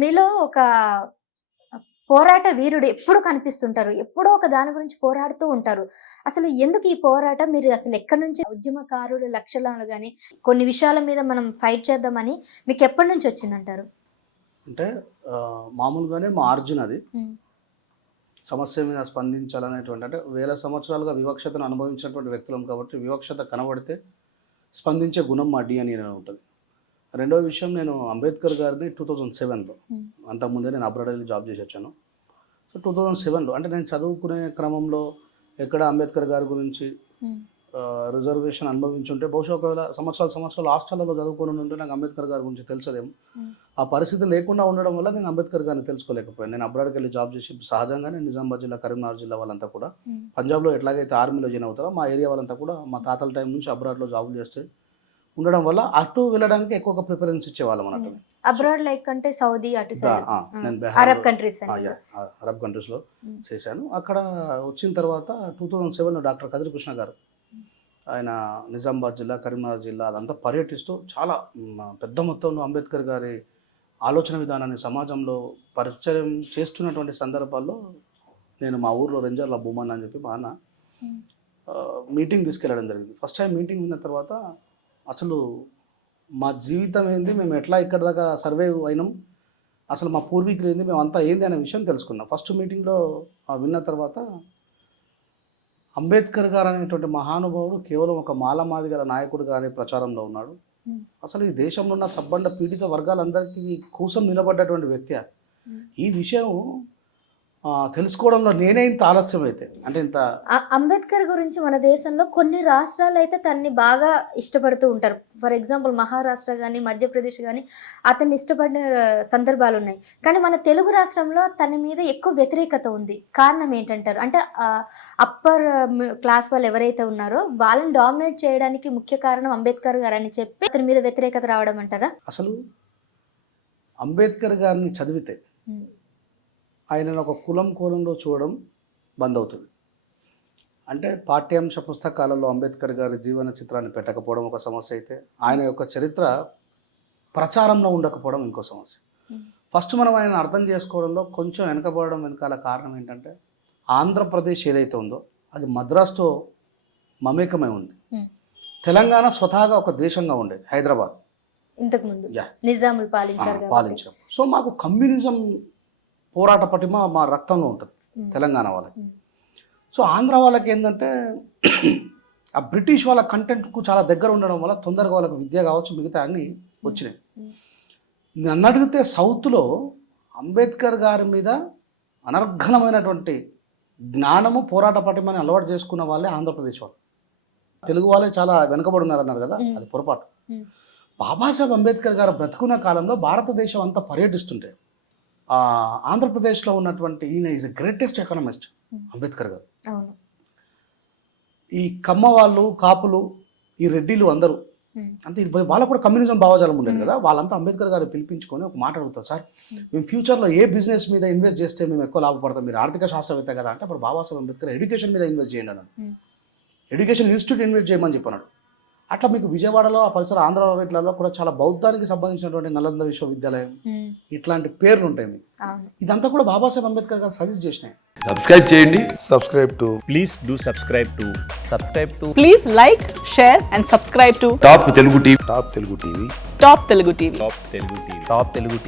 మీలో ఒక పోరాట వీరుడు ఎప్పుడు కనిపిస్తుంటారు. ఎప్పుడో ఒక దాని గురించి పోరాడుతూ ఉంటారు. అసలు ఎందుకు ఈ పోరాటం? మీరు అసలు ఎక్కడి నుంచి ఉద్యమకారులు లక్షణాలు గాని, కొన్ని విషయాల మీద మనం ఫైట్ చేద్దామని మీకు ఎప్పటి నుంచి వచ్చిందంటారు? అంటే మామూలుగానే మా ఆర్జున్ అది హ్మ్. సమస్య మీద స్పందించాలనేటువంటి, అంటే వేల సంవత్సరాలుగా వివక్షతను అనుభవించినటువంటి వ్యక్తులం కాబట్టి వివక్షత కనబడితే స్పందించే గుణం మా డిఎన్ఏలో ఉంటుంది. రెండో విషయం, నేను అంబేద్కర్ గారిని 2007లో, అంతకుముందే నేను అబ్రాడ్ వెళ్ళి జాబ్ చేసి వచ్చాను. సో 2007లో అంటే నేను చదువుకునే క్రమంలో ఎక్కడ అంబేద్కర్ గారి గురించి రిజర్వేషన్ అనుభవించుంటే బహుశా ఒకవేళ సంవత్సరాలు హాస్టల్లో చదువుకొని ఉంటే నాకు అంబేద్కర్ గారి గురించి తెలుసదేమో. ఆ పరిస్థితి లేకుండా ఉండడం వల్ల నేను అంబేద్కర్ గారిని తెలుసుకోలేకపోయాను. నేను అబ్రాడ్కి వెళ్ళి జాబ్ చేసి సహజంగానే నిజామాబాద్ జిల్లా, కరీంనగర్ జిల్లా వాళ్ళంతా కూడా పంజాబ్లో ఎట్లాగైతే ఆర్మీలో జాయిన్ అవుతారో మా ఏరియా వాళ్ళంతా కూడా మా తాతల టైం నుంచి అబ్రాడ్లో జాబులు చేస్తే ఉండడం వల్ల అటు వెళ్ళడానికి ఎక్కువగా ప్రిఫరెన్స్ ఇచ్చేవాళ్ళం అన్నట్టు. అబ్రాడ్ లైక్ అంటే సౌదీ అటు సైడ్ నేను అరబ్ కంట్రీస్ అరబ్ కంట్రీస్లో చేశాను. అక్కడ వచ్చిన తర్వాత 2007లో డాక్టర్ కదిరి కృష్ణ గారు, ఆయన నిజామాబాద్ జిల్లా, కరీంనగర్ జిల్లా అదంతా పర్యటిస్తూ చాలా పెద్ద మొత్తంలో అంబేద్కర్ గారి ఆలోచన విధానాన్ని సమాజంలో పరిచయం చేస్తున్నటువంటి సందర్భాల్లో నేను మా ఊర్లో రెంజర్ల భూమన్న అని చెప్పి మా అన్న మీటింగ్ తీసుకెళ్ళడం జరిగింది. ఫస్ట్ టైం మీటింగ్ విన్న తర్వాత అసలు మా జీవితం ఏంది, మేము ఎట్లా ఇక్కడ దాకా సర్వైవ్ అయినాం, అసలు మా పూర్వీకులు ఏంది, మేమంతా ఏంది అనే విషయం తెలుసుకున్నాం. ఫస్ట్ మీటింగ్లో విన్న తర్వాత అంబేద్కర్ గారు అనేటువంటి మహానుభావుడు కేవలం ఒక మాలమాదిగల నాయకుడు గారి ప్రచారంలో ఉన్నాడు. అసలు ఈ దేశంలో ఉన్న సబ్బండ పీడిత వర్గాలందరికీ కోసం నిలబడ్డటువంటి వ్యక్తి. ఈ విషయం తెలుసుకోవడంలో నేనే ఇంత ఆలస్యం అయితే, అంటే ఇంత అంబేద్కర్ గురించి మన దేశంలో కొన్ని రాష్ట్రాలు అయితే తనని బాగా ఇష్టపడుతూ ఉంటారు. ఫర్ ఎగ్జాంపుల్ మహారాష్ట్ర కానీ, మధ్యప్రదేశ్ కానీ అతన్ని ఇష్టపడిన సందర్భాలు ఉన్నాయి. కానీ మన తెలుగు రాష్ట్రంలో తన మీద ఎక్కువ వ్యతిరేకత ఉంది. కారణం ఏంటంటారు? అంటే అప్పర్ క్లాస్ వాళ్ళు ఎవరైతే ఉన్నారో వాళ్ళని డామినేట్ చేయడానికి ముఖ్య కారణం అంబేద్కర్ గారు అని చెప్పి అతని మీద వ్యతిరేకత రావడం అంటారా? అసలు అంబేద్కర్ గారిని చదివితే ఆయనను ఒక కులంలో చూడడం బంద్ అవుతుంది. అంటే పాఠ్యాంశ పుస్తకాలలో అంబేద్కర్ గారి జీవన చిత్రాన్ని పెట్టకపోవడం ఒక సమస్య అయితే, ఆయన యొక్క చరిత్ర ప్రచారంలో ఉండకపోవడం ఇంకో సమస్య. ఫస్ట్ మనం ఆయన అర్థం చేసుకోవడంలో కొంచెం వెనకబడడం వెనకాల కారణం ఏంటంటే, ఆంధ్రప్రదేశ్ ఏదైతే ఉందో అది మద్రాసుతో మమేకమై ఉంది. తెలంగాణ స్వతహాగా ఒక దేశంగా ఉండేది, హైదరాబాద్ ఇంతకుముందు నిజాములు పాలించారు. సో మాకు కమ్యూనిజం పోరాట పటిమ మా రక్తంలో ఉంటుంది తెలంగాణ వాళ్ళకి. సో ఆంధ్ర వాళ్ళకి ఏంటంటే ఆ బ్రిటిష్ వాళ్ళ కంటెంట్కు చాలా దగ్గర ఉండడం వల్ల తొందరగా వాళ్ళకి విద్య కావచ్చు, మిగతా అన్నీ వచ్చినాయి. నన్ను అడిగితే సౌత్లో అంబేద్కర్ గారి మీద అనర్ఘనమైనటువంటి జ్ఞానము, పోరాట పటిమని అలవాటు చేసుకున్న వాళ్ళే ఆంధ్రప్రదేశ్ వాళ్ళు. తెలుగు వాళ్ళే చాలా వెనుకబడి ఉన్నారన్నారు కదా, అది పొరపాటు. బాబాసాహెబ్ అంబేద్కర్ గారు బ్రతుకున్న కాలంలో భారతదేశం అంతా పర్యటిస్తుంటే ఆంధ్రప్రదేశ్లో ఉన్నటువంటి ఈయన is the greatest economist Ambedkar గారు. ఈ కమ్మ వాళ్ళు, కాపులు, ఈ రెడ్డిలు అందరూ అంటే వాళ్ళకు కూడా కమ్యూనిజం భావజాలం ఉండేది కదా. వాళ్ళంతా అంబేద్కర్ గారు పిలిపించుకొని ఒక మాట అడుగుతారు, సార్ మేము ఫ్యూచర్లో ఏ బిజినెస్ మీద ఇన్వెస్ట్ చేస్తే మేము ఎక్కువ లాభపడతాం, మీరు ఆర్థిక శాస్త్రవేత్త కదా అంటే, అప్పుడు బాబాసాహెబ్ అంబేద్కర్ ఎడ్యుకేషన్ మీద ఇన్వెస్ట్ చేయండి అన్నాడు. ఎడ్యుకేషన్ ఇన్స్టిట్యూట్ ఇన్వెస్ట్ చేయమని చెప్పన్నాడు. అట్లా మీకు విజయవాడలో ఆ పరిసర ఆంధ్ర వీటిలలో కూడా చాలా బౌద్ధానికి సంబంధించినటువంటి నలంద విశ్వవిద్యాలయం ఇట్లాంటి పేర్లు ఉంటాయి మీకు. ఇదంతా కూడా బాబాసాహెబ్ అంబేద్కర్ గారు సజెస్ట్ చేసినాయి. సబ్స్క్రైబ్ చేయండి. Please do subscribe to. Please like, share and subscribe to top Telugu TV. Top Telugu TV. Top Telugu TV.